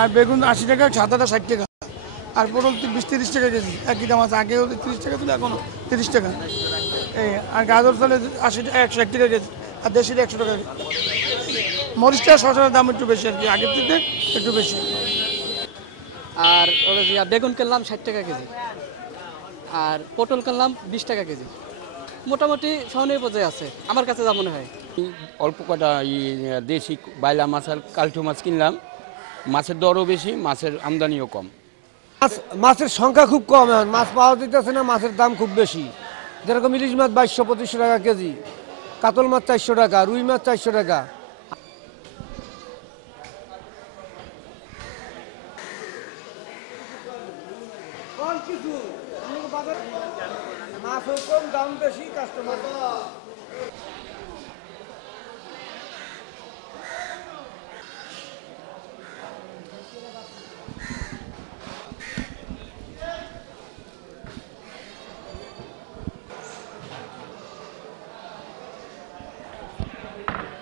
আর বেগুন 80 টাকা, সাদাটা 60 টাকা, আর পটল 20-30 টাকা কেজি। একই দাম আছে, আগেও 30 টাকা ছিল, এখনো 30 টাকা। আর গাজর চলে 80 টাকা, 160 টাকা কেজি, আর দেশিটা 100 টাকা কেজি। মরিচটা শসার দাম একটু বেশি আর কি, আগের থেকে একটু বেশি। আর বেগুন কিনলাম 60 টাকা কেজি, আর পটল কিনলাম 20 টাকা কেজি। মোটামুটি সহনীয় পর্যায়ে আছে আমার কাছে যা মনে হয়। অল্প কটা দেশি বাইলা মাছ আর কালচু মাছ কিনলাম। মাছের দরও বেশি, মাছের আমদানিও কম। মাছের সংখ্যা খুব কম, এখন মাছ পাওয়া যেতেছে না, মাছের দাম খুব বেশি। যেরকম ইলিশ মাছ 2200-2500 টাকা কেজি, কাতল মাছ 400 টাকা, রুই মাছ 400 টাকা। মাছ কম, দাম বেশি, কাস্টমার